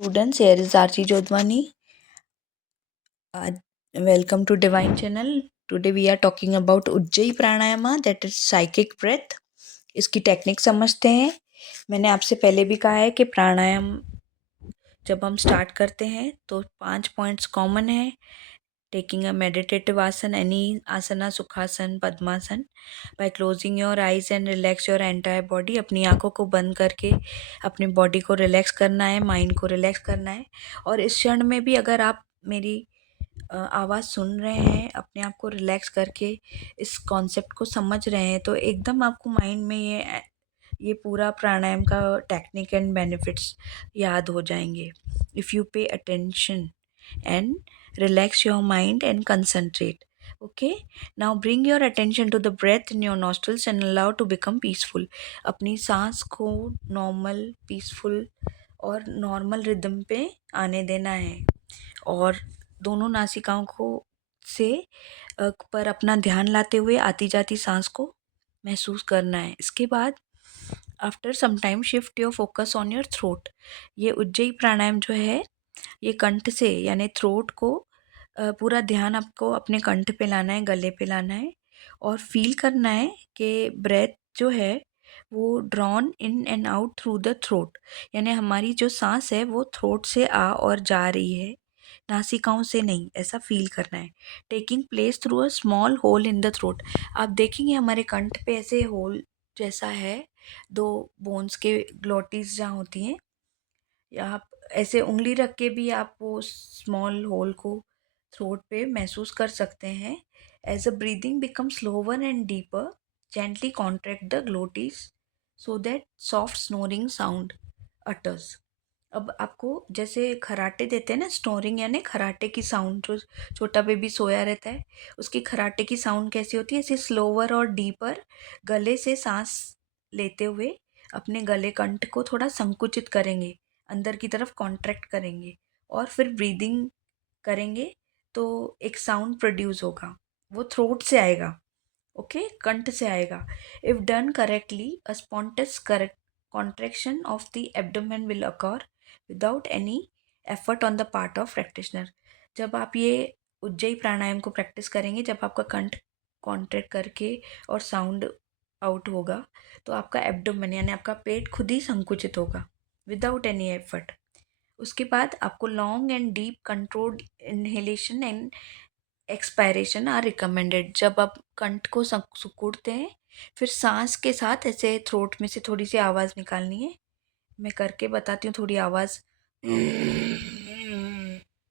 Students, here is Archie Jodhwani. Welcome to Divine Channel. Today we are talking about Ujjayi Pranayama, that is psychic breath. इसकी technique समझते हैं। मैंने आपसे पहले भी कहा है कि प्राणायाम जब हम स्टार्ट करते हैं तो 5 पॉइंट्स कॉमन है। Taking a meditative asana, any asana, sukhasana, padmasana, by closing your eyes and relax your entire body. अपनी आंखों को बंद करके अपनी बॉडी को रिलैक्स करना है, माइंड को रिलैक्स करना है। और इस क्षण में भी अगर आप मेरी आवाज़ सुन रहे हैं, अपने आप को रिलैक्स करके इस कॉन्सेप्ट को समझ रहे हैं, तो एकदम आपको माइंड में ये पूरा प्राणायाम का टेक्निक एंड बेनिफिट्स याद हो जाएंगे। If you pay attention and relax your mind and concentrate. Okay, now bring your attention to the breath in your nostrils and allow to become peaceful. अपनी सांस को नॉर्मल, पीसफुल और normal rhythm पे आने देना है और दोनों नासिकाओं को से पर अपना ध्यान लाते हुए आती जाती सांस को महसूस करना है। इसके बाद after some time shift your focus on your throat. ये उज्जयी प्राणायाम जो है ये कंठ से यानी थ्रोट को पूरा ध्यान आपको अपने कंठ पे लाना है, गले पे लाना है और फील करना है कि ब्रेथ जो है वो drawn in and out through the throat, यानी हमारी जो सांस है वो थ्रोट से आ और जा रही है, नासिकाओं से नहीं, ऐसा फील करना है। Taking place through a small hole in the throat. आप देखेंगे हमारे कंठ पे ऐसे होल जैसा है, दो बोन्स के ग्लोटिस जहाँ होती हैं, या आप ऐसे उंगली रख के भी आप वो स्मॉल होल को थ्रोट पे महसूस कर सकते हैं। As a breathing become slower and deeper, gently contract the glottis so that soft snoring sound utters. अब आपको जैसे खराटे देते हैं ना, स्नोरिंग यानी खराटे की साउंड, जो छोटा बेबी सोया रहता है उसकी खराटे की साउंड कैसी होती है, ऐसे स्लोवर और डीपर गले से सांस लेते हुए अपने गले कंठ को थोड़ा संकुचित करेंगे, अंदर की तरफ कॉन्ट्रैक्ट करेंगे और फिर ब्रीदिंग करेंगे तो एक साउंड प्रोड्यूस होगा, वो थ्रोट से आएगा। ओके, कंठ से आएगा। If done correctly a spontaneous correct contraction of the abdomen will occur without any effort on the part of practitioner। जब आप ये उज्जयी प्राणायाम को प्रैक्टिस करेंगे, जब आपका कंठ कॉन्ट्रैक्ट करके और साउंड आउट होगा तो आपका एब्डोमेन यानी आपका पेट खुद ही संकुचित होगा विदाउट एनी एफर्ट। उसके बाद आपको long and deep controlled inhalation and expiration are recommended. जब आप कंठ को सिकुड़ते हैं फिर सांस के साथ ऐसे थ्रोट में से थोड़ी सी आवाज़ निकालनी है। मैं करके बताती हूँ, थोड़ी आवाज़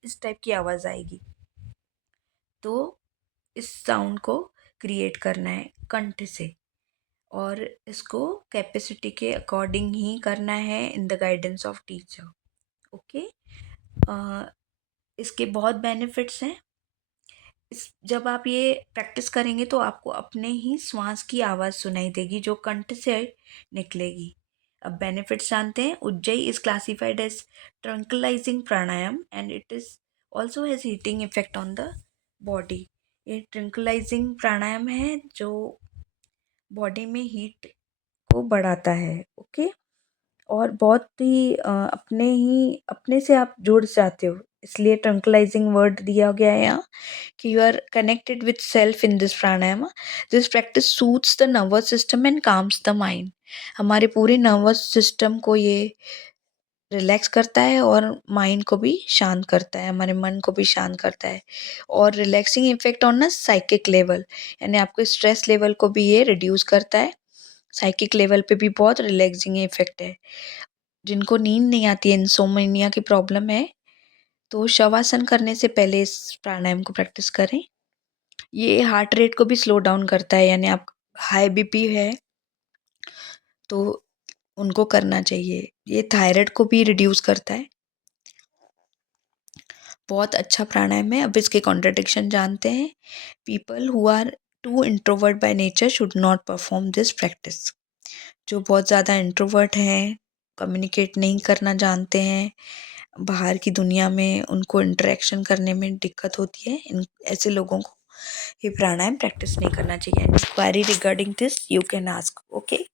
इस टाइप की आवाज़ आएगी, तो इस साउंड को क्रिएट करना है कंठ से और इसको कैपेसिटी के अकॉर्डिंग ही करना है in the guidance of teacher. Okay, इसके बहुत बेनिफिट्स हैं। जब आप ये प्रैक्टिस करेंगे तो आपको अपने ही श्वास की आवाज़ सुनाई देगी जो कंठ से निकलेगी। अब बेनिफिट्स जानते हैं। Ujjayi is classified as tranquilizing pranayama and it is also has heating effect on the body. ये ट्रंकलाइजिंग प्राणायाम है जो बॉडी में हीट को बढ़ाता है। ओके, और बहुत ही अपने से आप जुड़ जाते हो, इसलिए ट्रंकलाइजिंग वर्ड दिया गया है यहाँ कि you are connected with self in this pranayama. This practice soothes the nervous system and calms the mind. हमारे पूरे नर्वस सिस्टम को ये रिलैक्स करता है और माइंड को भी शांत करता है, हमारे मन को भी शांत करता है। और relaxing effect on a psychic level, यानी आपके स्ट्रेस लेवल को भी ये रिड्यूस करता है। साइकिक लेवल पे भी बहुत रिलैक्सिंग इफेक्ट है। जिनको नींद नहीं आती है, इंसोम्निया की प्रॉब्लम है, तो शवासन करने से पहले इस प्राणायाम को प्रैक्टिस करें। ये हार्ट रेट को भी स्लो डाउन करता है, यानी आप हाई बीपी है तो उनको करना चाहिए। ये थायराइड को भी रिड्यूस करता है। बहुत अच्छा प्राणायाम है। अब इसके कॉन्ट्रडिक्शन जानते हैं। People who are too introvert by nature should not perform this practice. जो बहुत ज़्यादा इंट्रोवर्ट हैं, कम्युनिकेट नहीं करना जानते हैं, बाहर की दुनिया में उनको इंटरेक्शन करने में दिक्कत होती है, इन ऐसे लोगों को ये प्राणायाम प्रैक्टिस नहीं करना चाहिए। Inquiry regarding this you can ask. Okay.